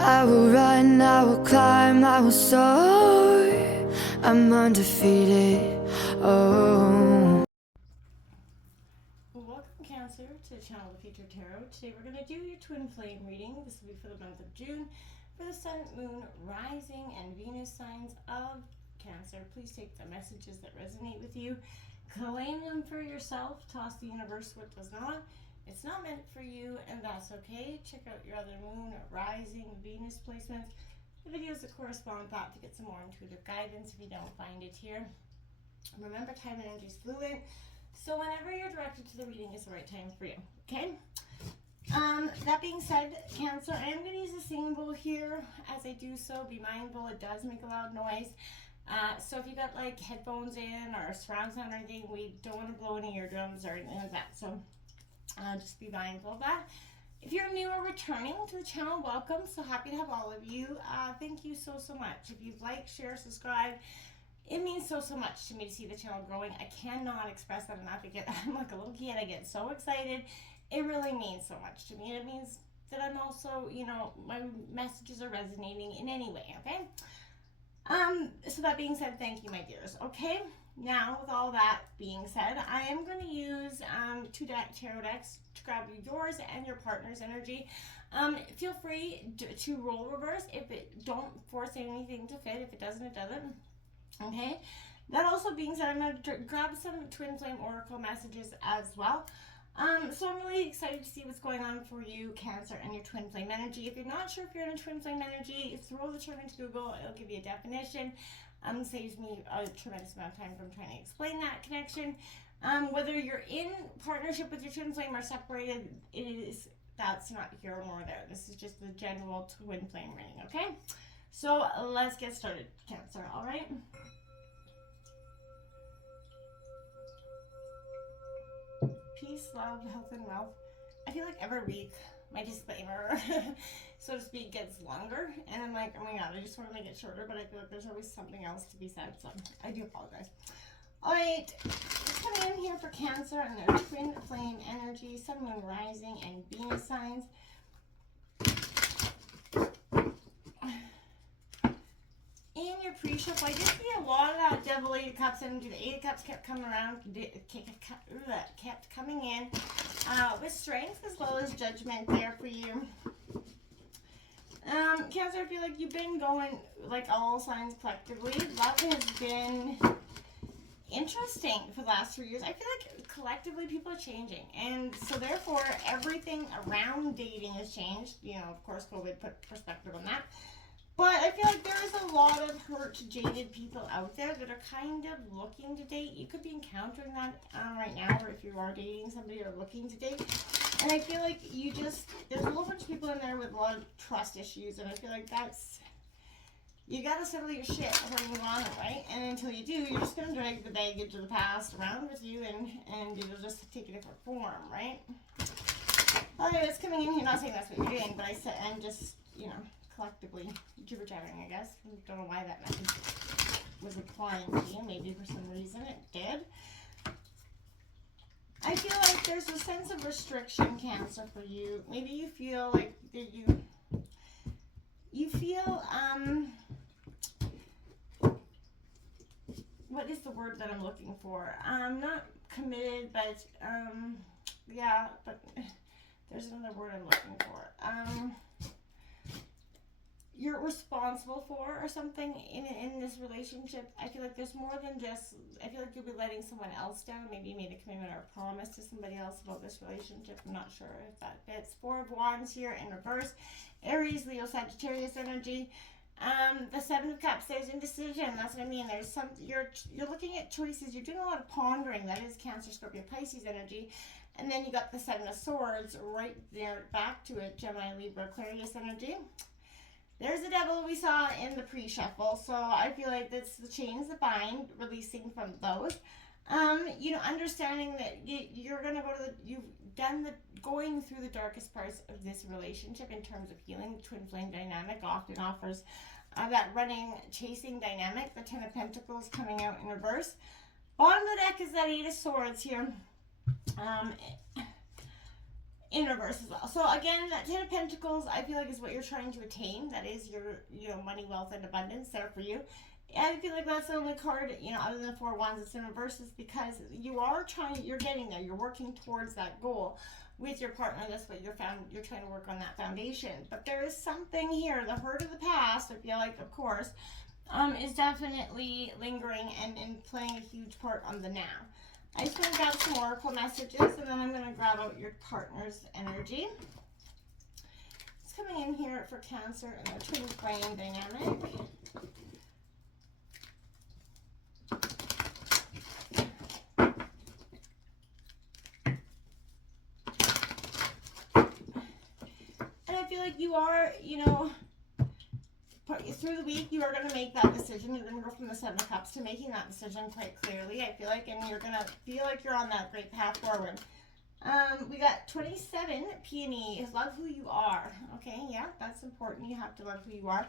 I will run, I will climb, I will soar. I'm undefeated. Oh. Welcome, Cancer, to the channel The Future Tarot. Today we're going to do your twin flame reading. This will be for the month of June for the Sun, Moon, Rising, and Venus signs of Cancer. Please take the messages that resonate with you, claim them for yourself, toss the universe what does not. It's not meant for you, and that's okay. Check out your other Moon, Rising, Venus placements, the videos that correspond with that to get some more intuitive guidance if you don't find it here. Remember, time and energy is fluid. So whenever you're directed to the reading is the right time for you, okay? That being said, Cancer, I am going to use a singing bowl here. As I do so, be mindful, it does make a loud noise. So if you got like headphones in or surround sound or anything, we don't want to blow any eardrums or anything like that. So just be mindful of that. If you're new or returning to the channel, welcome. So happy to have all of you. Thank you so much. If you've liked, share, subscribe, it means so much to me to see the channel growing. I cannot express that enough. I'm like a little kid. I get so excited. It really means so much to me. It means that I'm also, you know, my messages are resonating in any way, okay? So that being said, thank you, my dears. Okay, now with all that being said, I am going to use two tarot decks to grab yours and your partner's energy. Feel free to roll reverse. If it don't force anything to fit. If it doesn't, it doesn't. Okay, that also being said, I'm going to grab some twin flame oracle messages as well. So I'm really excited to see what's going on for you, Cancer, and your twin flame energy. If you're not sure if you're in a twin flame energy, throw the term into Google. It'll give you a definition. Saves me a tremendous amount of time from trying to explain that connection. Whether you're in partnership with your twin flame or separated, that's not here nor there. This is just the general twin flame reading, okay? So let's get started, Cancer, all right? Peace, love, health, and wealth. I feel like every week my disclaimer, so to speak, gets longer, and I'm like, oh my god, I just want to make it shorter, but I feel like there's always something else to be said, so I do apologize. All right, coming in here for Cancer and their twin flame energy, Sun, Moon, Rising, and Venus signs. In your pre-shuffle, I did see a lot of that Devil, Eight of Cups energy. The Eight of Cups kept coming around, kept coming in with strength as well as judgment there for you. Cancer, I feel like you've been going, like all signs collectively, love has been interesting for the last 3 years. I feel like collectively people are changing, and so therefore everything around dating has changed. You know, of course, COVID put perspective on that. But I feel like there is a lot of hurt, jaded people out there that are kind of looking to date. You could be encountering that right now, or if you are dating somebody or looking to date. And I feel like there's a whole bunch of people in there with a lot of trust issues, and I feel like you gotta settle your shit before you move on, right? And until you do, you're just gonna drag the baggage of the past around with you, and it'll just take a different form, right? Okay, it's coming in here, not saying that's what you're doing, but I'm just, you know, collectively jibber-jabbering, I guess. I don't know why that message was applying to you. Maybe for some reason it did. I feel like there's a sense of restriction, Cancer, for you. Maybe you feel like you feel, what is the word that I'm looking for? Not committed, but, yeah, but there's another word I'm looking for. You're responsible for or something in this relationship. I feel like there's more than just, I feel like you'll be letting someone else down. Maybe you made a commitment or a promise to somebody else about this relationship. I'm not sure if that fits. Four of Wands here in reverse. Aries, Leo, Sagittarius energy. The Seven of Cups, there's indecision. That's what I mean. There's some, you're looking at choices. You're doing a lot of pondering. That is Cancer, Scorpio, Pisces energy. And then you got the Seven of Swords right there back to it. Gemini, Libra, Aquarius energy. There's the Devil we saw in the pre-shuffle, so I feel like that's the chains that bind, releasing from those. You know, understanding that you're gonna you've done going through the darkest parts of this relationship in terms of healing. The twin flame dynamic often offers that running, chasing dynamic. The Ten of Pentacles coming out in reverse. Bottom of the deck is that Eight of Swords here. in reverse as well. So again, that Ten of Pentacles, I feel like, is what you're trying to attain. That is your, money, wealth, and abundance there for you. I feel like that's the only card, other than the Four of Wands that's in reverse, is because you're getting there. You're working towards that goal with your partner. That's what you're trying to work on, that foundation. But there is something here, the hurt of the past, I feel like, of course, is definitely lingering and playing a huge part on the now. I just want to grab some oracle messages, and then I'm going to grab out your partner's energy. It's coming in here for Cancer and the twin flame dynamic. And I feel like you are, through the week, you are going to make that decision. You're going to go from the Seven of Cups to making that decision quite clearly, I feel like, and you're going to feel like you're on that great path forward. We got 27, Peony, love who you are. Okay, yeah, that's important. You have to love who you are.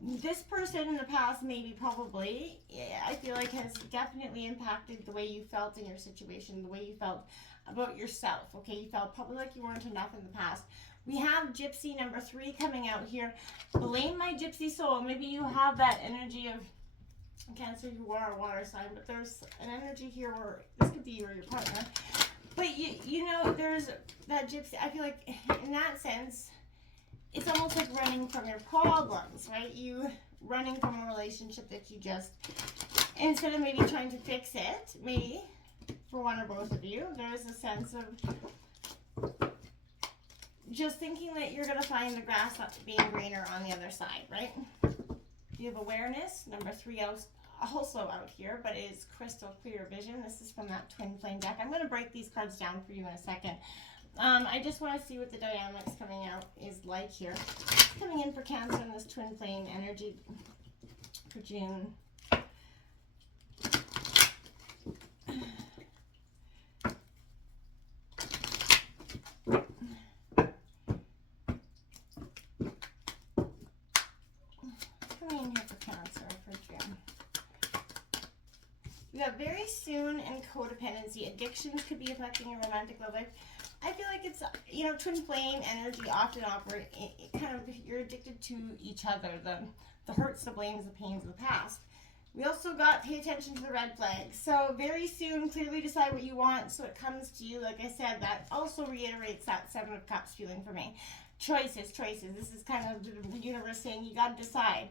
This person in the past, maybe, probably, I feel like has definitely impacted the way you felt in your situation, the way you felt about yourself. Okay, you felt probably like you weren't enough in the past. We have Gypsy number 3 coming out here. Blame my gypsy soul. Maybe you have that energy of Cancer, you are a water sign, but there's an energy here where this could be you or your partner. But there's that gypsy. I feel like in that sense, it's almost like running from your problems, right? You running from a relationship that you just, instead of maybe trying to fix it, maybe for one or both of you, there's a sense of just thinking that you're going to find the grass being greener on the other side, right? You have awareness, number 3 also out here, but it is crystal clear vision. This is from that twin flame deck. I'm going to break these cards down for you in a second. I just want to see what the dynamics coming out is like here. Coming in for Cancer in this twin flame energy for June. Coming in here for Cancer for June. We got very soon and codependency. Addictions could be affecting your romantic love life. I feel like it's, twin flame energy often operate, kind of, you're addicted to each other, the hurts, the blames, the pains of the past. We also got pay attention to the red flags. So very soon, clearly decide what you want so it comes to you. Like I said, that also reiterates that Seven of Cups feeling for me. Choices. This is kind of the universe saying you got to decide.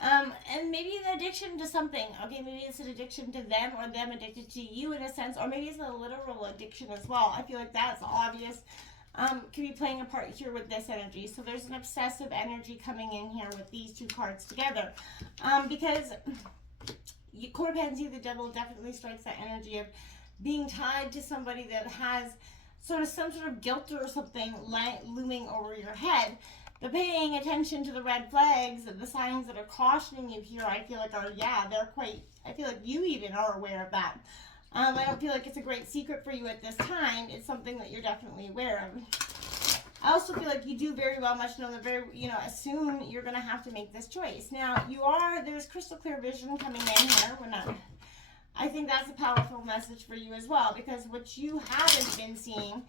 And maybe an addiction to something. Okay, maybe it's an addiction to them or them addicted to you in a sense, or maybe it's a literal addiction as well. I feel like that's obvious. Could be playing a part here with this energy. So there's an obsessive energy coming in here with these two cards together. Because codependency, the devil, definitely strikes that energy of being tied to somebody that has some sort of guilt or something looming over your head. The paying attention to the red flags, the signs that are cautioning you here, I feel like I feel like you even are aware of that. I don't feel like it's a great secret for you at this time. It's something that you're definitely aware of. I also feel like you do very well much know that as soon you're going to have to make this choice. Now, there's crystal clear vision coming in here. I think that's a powerful message for you as well, because what you haven't been seeing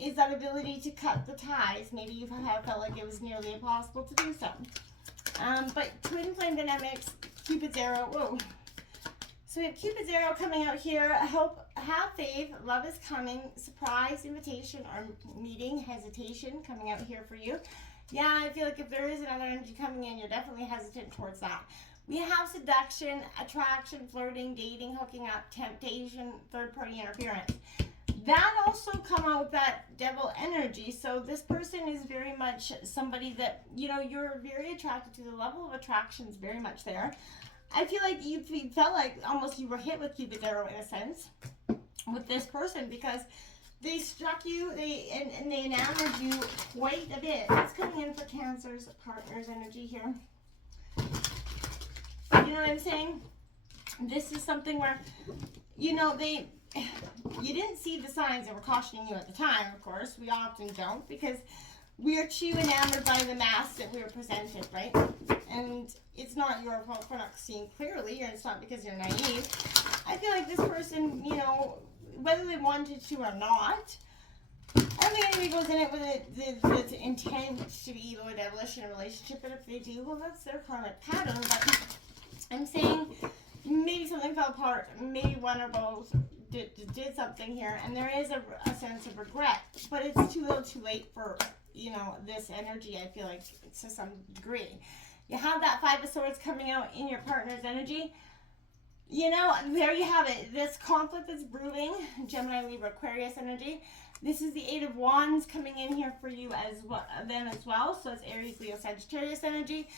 is that ability to cut the ties. Maybe you have felt like it was nearly impossible to do so. But twin flame dynamics, Cupid's arrow. Whoa. So we have Cupid's arrow coming out here. Hope, have faith, love is coming, surprise, invitation, or meeting, hesitation coming out here for you. Yeah, I feel like if there is another energy coming in, you're definitely hesitant towards that. We have seduction, attraction, flirting, dating, hooking up, temptation, third-party interference. That also come out with that devil energy. So this person is very much somebody that, you're very attracted to. The level of attraction is very much there. I feel like you felt like almost you were hit with Cupid's arrow in a sense with this person, because they struck you, and they enamored you quite a bit. It's coming in for Cancer's partner's energy here. But you know what I'm saying? This is something where, you didn't see the signs that were cautioning you at the time, of course. We often don't, because we are too enamored by the mask that we were presented, right? And it's not your fault for not seeing clearly, or it's not because you're naive. I feel like this person, whether they wanted to or not, I don't think anybody goes in it with the intent to be evil or devilish in a relationship, but if they do, well, that's their karmic pattern. But I'm saying maybe something fell apart, maybe one or both did something here, and there is a sense of regret, but it's too little too late for, this energy, I feel like, to some degree. You have that Five of Swords coming out in your partner's energy. There you have it. This conflict is brewing. Gemini, Libra, Aquarius energy. This is the Eight of Wands coming in here for you as well. So it's Aries, Leo, Sagittarius energy.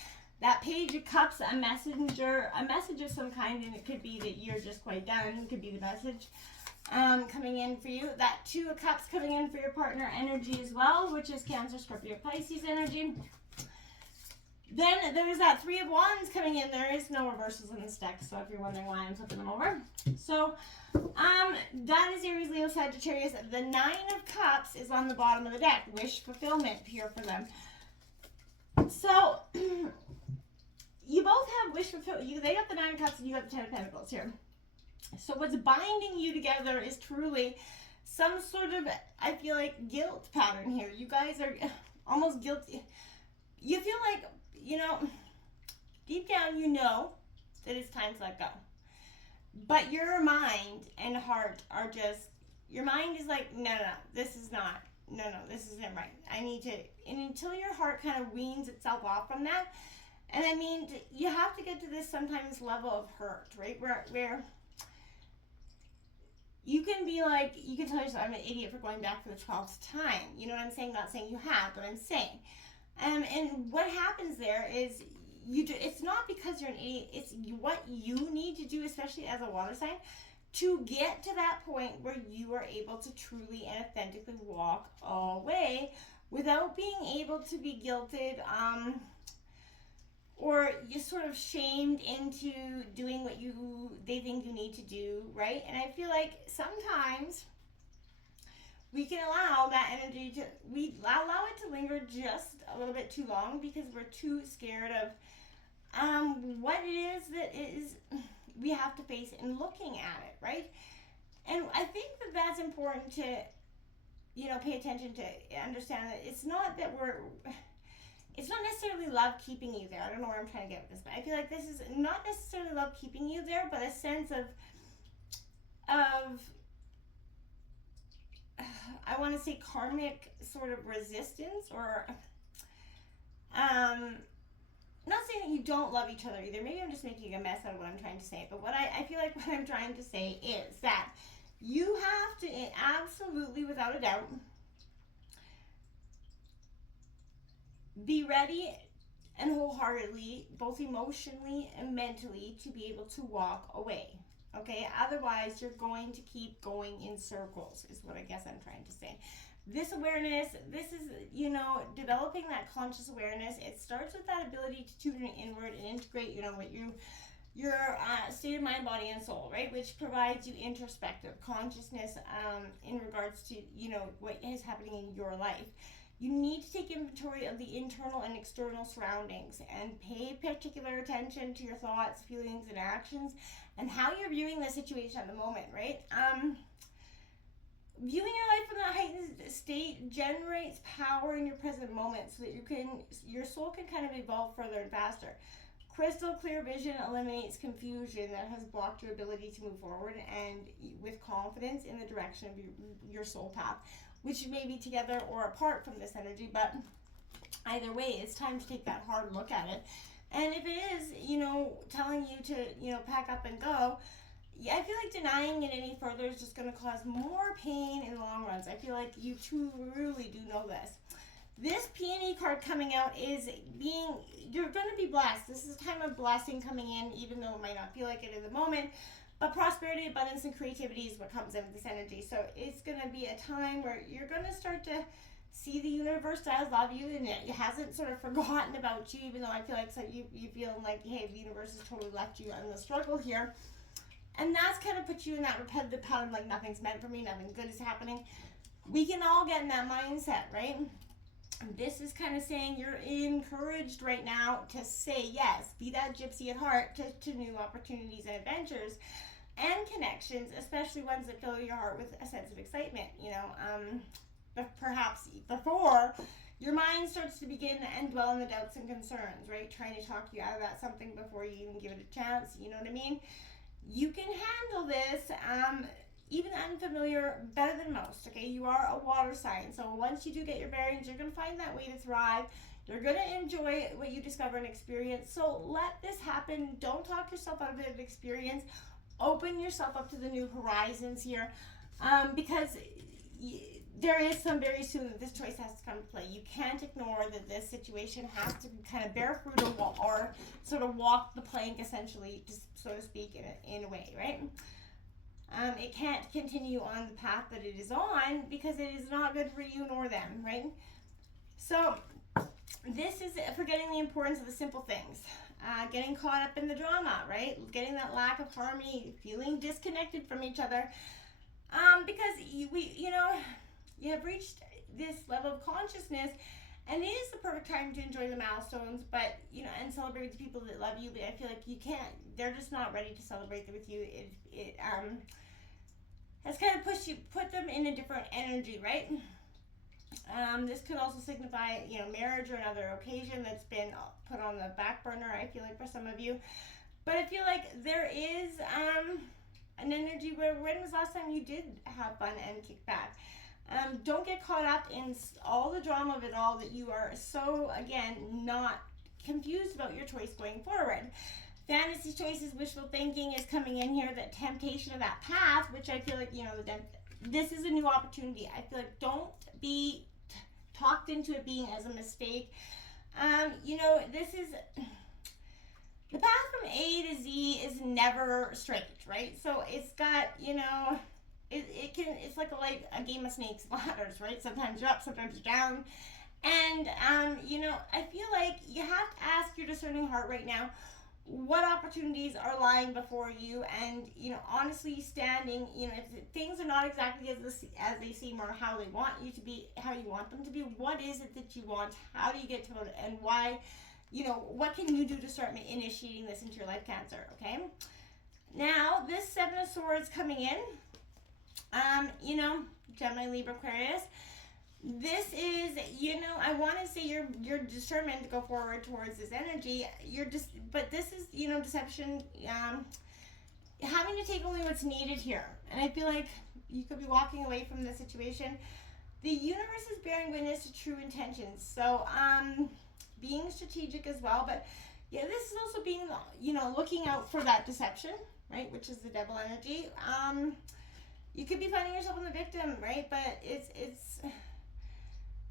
That Page of Cups, a message of some kind, and it could be that you're just quite done. It could be the message coming in for you. That Two of Cups coming in for your partner energy as well, which is Cancer, Scorpio, Pisces energy. Then there's that Three of Wands coming in. There is no reversals in this deck, so if you're wondering why I'm flipping them over. So, that is Aries, Leo, Sagittarius. The Nine of Cups is on the bottom of the deck. Wish fulfillment here for them. So, you both have wish fulfillment. They got the Nine of Cups and you got the Ten of Pentacles here. So what's binding you together is truly some sort of, I feel like, guilt pattern here. You guys are almost guilty. You feel like, deep down you know that it's time to let go. But your mind and heart are just, your mind is like, no, this is not, this isn't right. I need to, and until your heart kind of weans itself off from that, and I mean, you have to get to this sometimes level of hurt, right? Where you can be like, you can tell yourself, I'm an idiot for going back for the 12th time. You know what I'm saying? Not saying you have, but I'm saying. And what happens there is, it's not because you're an idiot, it's what you need to do, especially as a water sign, to get to that point where you are able to truly and authentically walk away without being able to be guilted, or you're sort of shamed into doing what they think you need to do, right? And I feel like sometimes we can allow that energy we allow it to linger just a little bit too long because we're too scared of what it is that we have to face in looking at it, right? And I think that that's important to, pay attention to, understand that it's not necessarily love keeping you there. I don't know where I'm trying to get with this, but I feel like this is not necessarily love keeping you there, but a sense of I want to say karmic sort of resistance, or not saying that you don't love each other either. Maybe I'm just making a mess out of what I'm trying to say, but I feel like what I'm trying to say is that you have to, absolutely without a doubt, be ready and wholeheartedly, both emotionally and mentally, to be able to walk away. Okay, otherwise you're going to keep going in circles, is what I guess I'm trying to say. This awareness, this is, developing that conscious awareness. It starts with that ability to tune inward and integrate, what your state of mind, body, and soul, right? Which provides you introspective consciousness in regards to, what is happening in your life. You need to take inventory of the internal and external surroundings and pay particular attention to your thoughts, feelings, and actions, and how you're viewing the situation at the moment, right? Viewing your life from that heightened state generates power in your present moment so that your soul can kind of evolve further and faster. Crystal clear vision eliminates confusion that has blocked your ability to move forward and with confidence in the direction of your soul path, which may be together or apart from this energy, but either way, it's time to take that hard look at it. And if it is, telling you to, pack up and go, I feel like denying it any further is just going to cause more pain in the long runs. I feel like you truly do know this. This peony card coming out is you're going to be blessed. This is a time of blessing coming in, even though it might not feel like it at the moment. But prosperity, abundance, and creativity is what comes in with this energy. So it's going to be a time where you're going to start to see the universe does love you, and it hasn't sort of forgotten about you, even though I feel like you feel like, hey, the universe has totally left you in the struggle here. And that's kind of put you in that repetitive pattern, like nothing's meant for me, nothing good is happening. We can all get in that mindset, right? This is kind of saying you're encouraged right now to say yes, be that gypsy at heart to new opportunities and adventures and connections, especially ones that fill your heart with a sense of excitement. perhaps before, your mind starts to begin and dwell on the doubts and concerns, right? Trying to talk you out of that something before you even give it a chance. You know what I mean? You can handle this, even unfamiliar, better than most, okay? You are a water sign, so once you do get your bearings, you're going to find that way to thrive. You're going to enjoy what you discover and experience. So let this happen. Don't talk yourself out of an experience. Open yourself up to the new horizons here, because there is some very soon that this choice has to come to play. You can't ignore that this situation has to kind of bear fruit or sort of walk the plank, essentially, just so to speak, in a way, right? It can't continue on the path that it is on because it is not good for you nor them, right? So this is forgetting the importance of the simple things. Getting caught up in the drama, right? Getting that lack of harmony, feeling disconnected from each other, because you have reached this level of consciousness, and it is the perfect time to enjoy the milestones, but and celebrate with the people that love you. But I feel like you can't; they're just not ready to celebrate with you. It has kind of put them in a different energy, right? This could also signify, marriage or another occasion that's been put on the back burner, I feel like, for some of you. But I feel like there is an energy where, when was the last time you did have fun and kick back? Don't get caught up in all the drama of it all, that you are so, again, not confused about your choice going forward. Fantasy choices, wishful thinking is coming in here, that temptation of that path, which I feel like, this is a new opportunity. I feel like don't be talked into it being as a mistake. This is the path from A to Z is never straight, right? So it's got, it's like a game of snakes and ladders, right? Sometimes you're up, sometimes you're down. And, I feel like you have to ask your discerning heart right now, what opportunities are lying before you, and honestly standing, if things are not exactly as they seem or how they want you to be, how you want them to be, what is it that you want, how do you get to it, and why, what can you do to start initiating this into your life, Cancer? Okay, now this Seven of Swords coming in, Gemini, Libra, Aquarius. This is, I want to say you're determined to go forward towards this energy. But this is, deception, having to take only what's needed here. And I feel like you could be walking away from the situation. The universe is bearing witness to true intentions. So, being strategic as well. But yeah, this is also being, looking out for that deception, right? Which is the devil energy. You could be finding yourself in the victim, right? But it's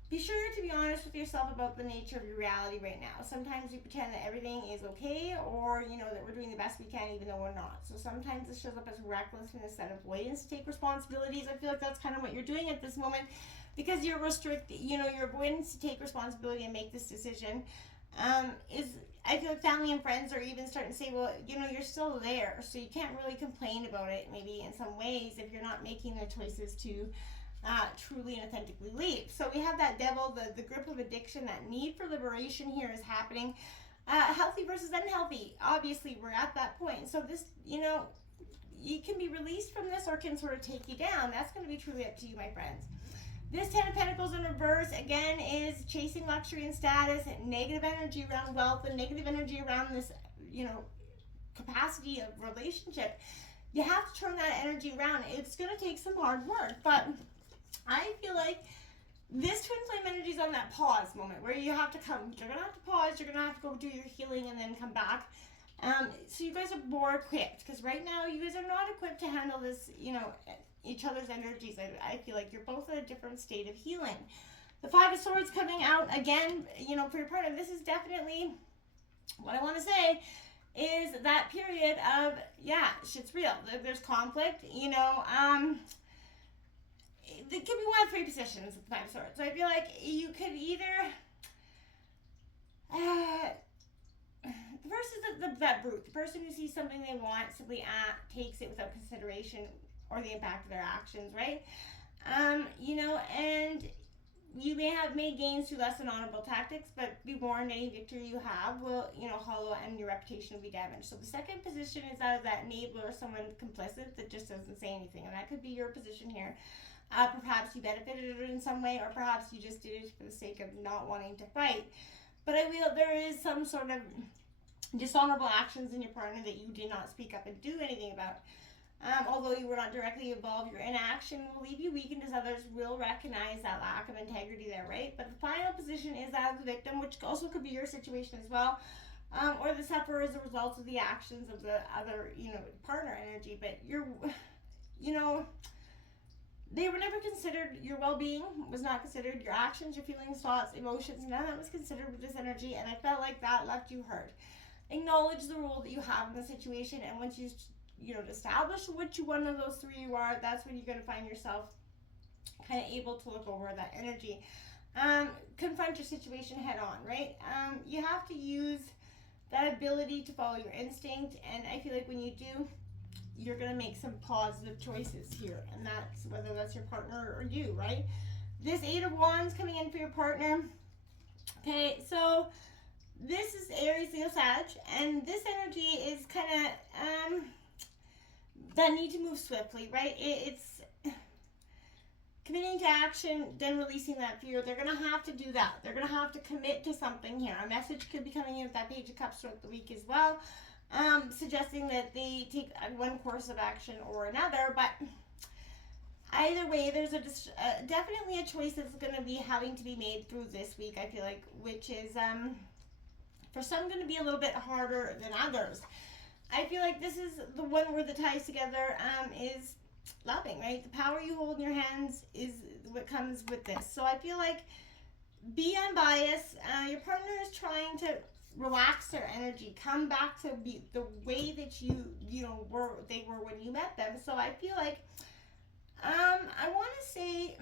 be sure to be honest with yourself about the nature of your reality right now. Sometimes we pretend that everything is okay, or that we're doing the best we can even though we're not. So sometimes this shows up as recklessness instead of avoidance to take responsibilities. I feel like that's kind of what you're doing at this moment, because you're restricted, your avoidance to take responsibility and make this decision is, I feel like family and friends are even starting to say, well, you're still there, so you can't really complain about it maybe in some ways if you're not making the choices to truly and authentically leave. So we have that devil, the grip of addiction, that need for liberation here is happening. Healthy versus unhealthy. Obviously, we're at that point. So this, you can be released from this or can sort of take you down. That's going to be truly up to you, my friends. This Ten of Pentacles in reverse, again, is chasing luxury and status, negative energy around wealth, and negative energy around this, capacity of relationship. You have to turn that energy around. It's going to take some hard work, but I feel like this twin flame energy is on that pause moment where you have to you're going to have to pause, you're going to have to go do your healing and then come back. So you guys are more equipped, because right now you guys are not equipped to handle this, each other's energies. I feel like you're both at a different state of healing. The Five of Swords coming out again, for your partner. This is definitely what I want to say is that period of, shit's real. There's conflict, it could be one of three positions with the Five of Swords. So I feel like you could either, the first is that brute, the person who sees something they want, simply takes it without consideration or the impact of their actions, right? And you may have made gains through less than honorable tactics, but be warned, any victory you have will, hollow, and your reputation will be damaged. So the second position is out of that enabler, someone complicit that just doesn't say anything, and that could be your position here. Perhaps you benefited in some way, or perhaps you just did it for the sake of not wanting to fight. But I feel there is some sort of dishonorable actions in your partner that you did not speak up and do anything about. Although you were not directly involved, your inaction will leave you weakened as others will recognize that lack of integrity there, right? But the final position is that of the victim, which also could be your situation as well, or the sufferer as a result of the actions of the other, partner energy. But they were never considered. Your well-being was not considered. Your actions, your feelings, thoughts, emotions, none of that was considered with this energy, and I felt like that left you hurt. Acknowledge the role that you have in the situation, and once you establish which one of those three you are, that's when you're going to find yourself kind of able to look over that energy. Confront your situation head on, right? You have to use that ability to follow your instinct, and I feel like when you do, you're going to make some positive choices here, and that's whether that's your partner or you, right? This 8 of Wands coming in for your partner. Okay, so this is Aries, Leo, Sag, and this energy is kind of that need to move swiftly, right? It's committing to action, then releasing that fear. They're going to have to do that. They're going to have to commit to something here. A message could be coming in with that Page of Cups throughout the week as well, suggesting that they take one course of action or another. But either way, there's definitely a choice that's going to be having to be made through this week, I feel like, which is for some going to be a little bit harder than others. I feel like this is the one where the ties together is loving, right? The power you hold in your hands is what comes with this. So I feel like be unbiased. Your partner is trying to relax their energy, come back to be the way that they were when you met them. So I feel like I want to say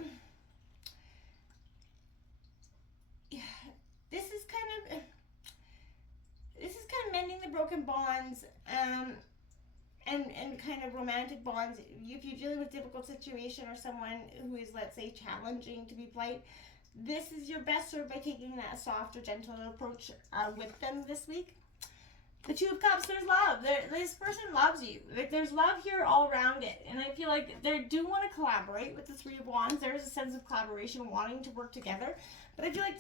this is kind of mending the broken bonds, and kind of romantic bonds. If you're dealing with a difficult situation or someone who is, let's say, challenging, to be polite, this is your best served by taking that softer, gentler approach with them this week. The 2 of Cups, there's love. This person loves you. Like, there's love here all around it, and I feel like they do want to collaborate with the 3 of Wands. There is a sense of collaboration, wanting to work together. But I feel like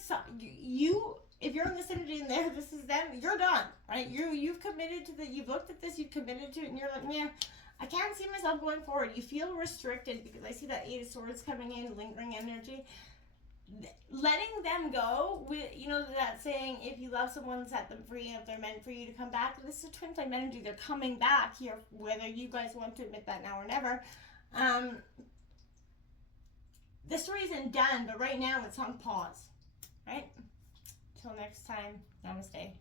if you're in this energy and this is them, you're done, right? You've committed to you've looked at this, you've committed to it, and you're like, man, I can't see myself going forward. You feel restricted because I see that 8 of Swords coming in, lingering energy. Letting them go with, that saying, if you love someone, set them free, and if they're meant for you to come back. This is a twin flame energy. They're coming back here, whether you guys want to admit that now or never. The story isn't done, but right now it's on pause, right? Till next time, namaste.